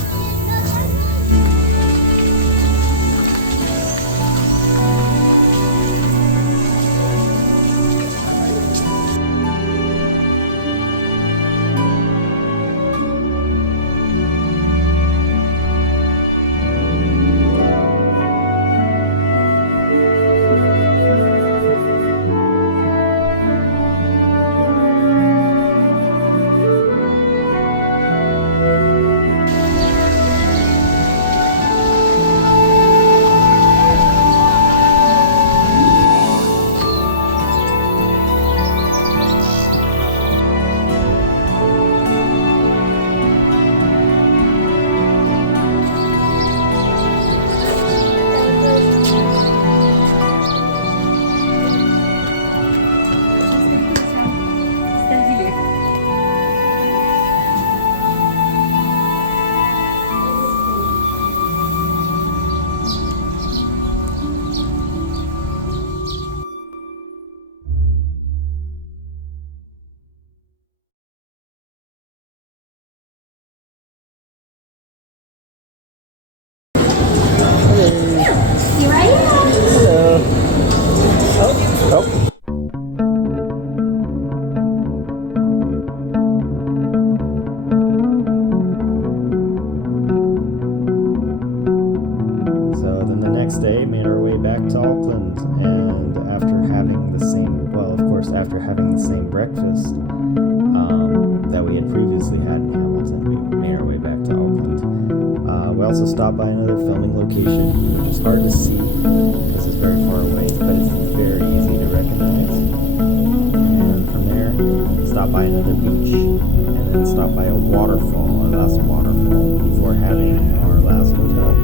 Day made our way back to Auckland, and after having the same breakfast that we had previously had in Hamilton, we made our way back to Auckland. We also stopped by another filming location, which is hard to see because it's very far away, but it's very easy to recognize. And from there, stopped by another beach, and then stopped by a waterfall, our last waterfall, before having our last hotel.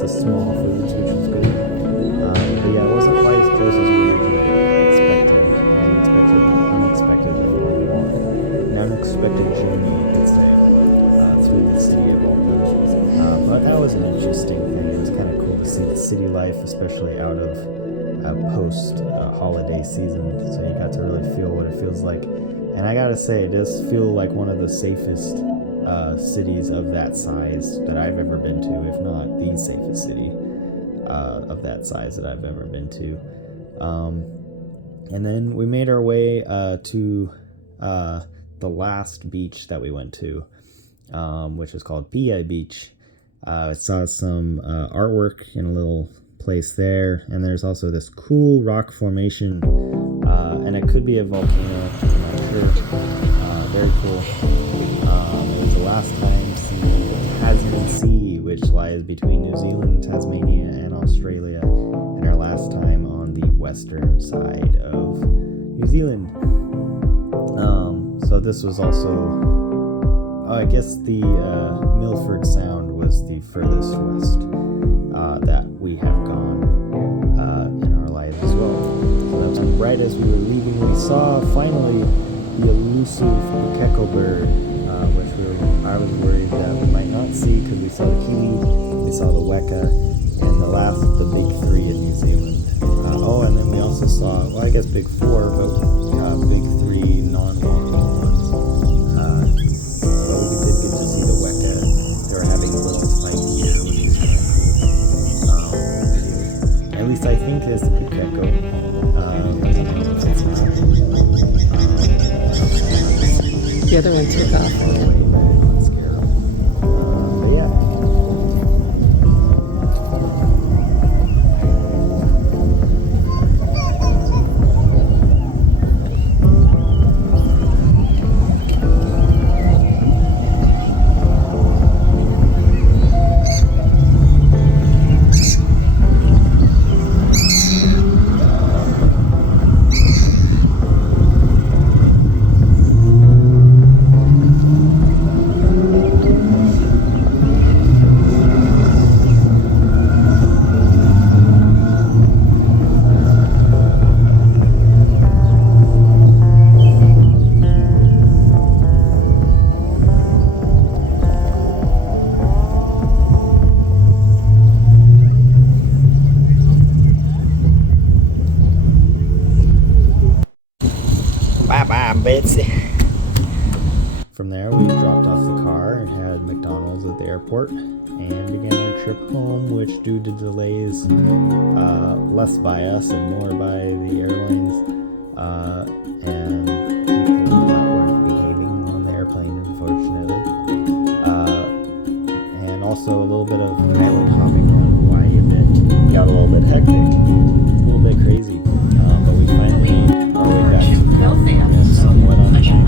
lots of small foods, which was good. But yeah, it wasn't quite as close as we originally expected. I expected an unexpectedly long walk, an unexpected journey, you could say, through the city of Auckland. But that was an interesting thing. It was kind of cool to see the city life, especially out of post holiday season. So you got to really feel what it feels like. And I gotta say, it does feel like one of the safest cities of that size that I've ever been to, if not the safest city of that size that I've ever been to. And then we made our way to the last beach that we went to, which is called Pa Beach. I saw some artwork in a little place there, and there's also this cool rock formation, and it could be a volcano, I'm not sure. Very cool. It was the last time seeing the Tasman Sea, which lies between New Zealand, Tasmania, and Australia, and our last time on the western side of New Zealand. So this was also, I guess the Milford Sound was the furthest west that we have gone in our lives as well. So that's right as we were leaving, we saw finally the elusive Keko bird, which I was worried that we might not see, because we saw the kiwi, we saw the weka, and the big three in New Zealand. And then we also saw, well, I guess big four, but big three non-walking ones. But we did get to see the weka. They were having a little fight here, which is kind of cool. At least I think it's the Keko. The other one took off. But yeah. Bye-bye, Betsy. From there, we dropped off the car and had McDonald's at the airport and began our trip home, which due to delays, less by us and more by the airlines, and people that weren't behaving on the airplane, unfortunately. And also a little bit of island hopping around Hawaii a bit. Got a little bit hectic, a little bit crazy, but we finally made our way back to somewhat on time.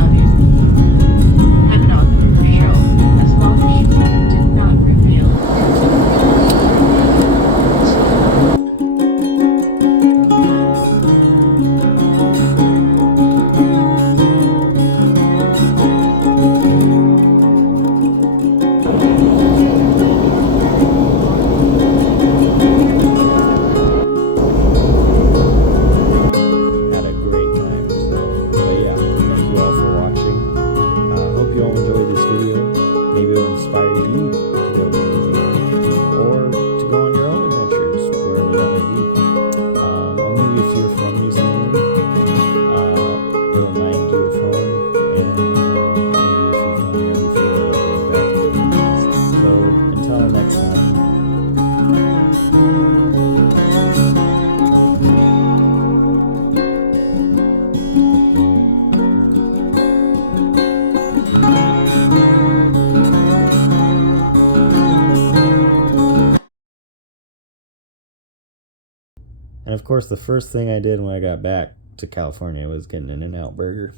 And of course, the first thing I did when I got back to California was getting an In-N-Out burger.